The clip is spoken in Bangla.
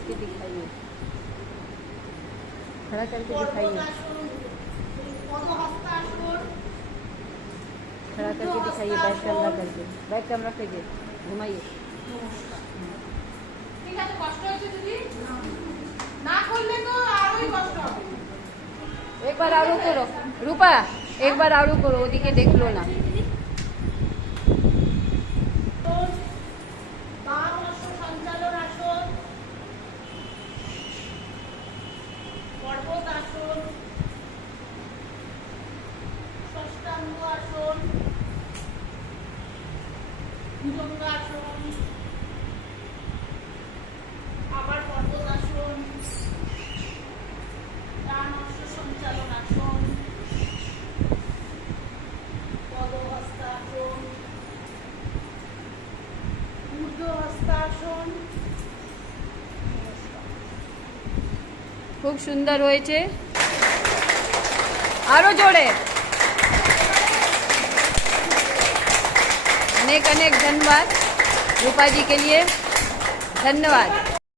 करके दिखाइए, खड़ा करके दिखाइए, खड़ा करके दिखाइए, बैक कैमरा करके, बैक कैमरा फेंकिए, घुमाइए। ঠিক আছে, কষ্ট হয়েছে দিদি, না করলে তো আরোই কষ্ট হবে। एक बार आड़ू करो रूपा, एक बार आड़ू करो, ओदिके देख लो ना। আবার পর্বতাসন, প্রাণ সঞ্চালন আসন, পদহস্তাসন, ঊর্ধ্বহস্তাসন। खूब सुंदर হয়েছে, আরো জোরে। अनेक अनेक धन्यवाद रूपा जी के लिए, धन्यवाद।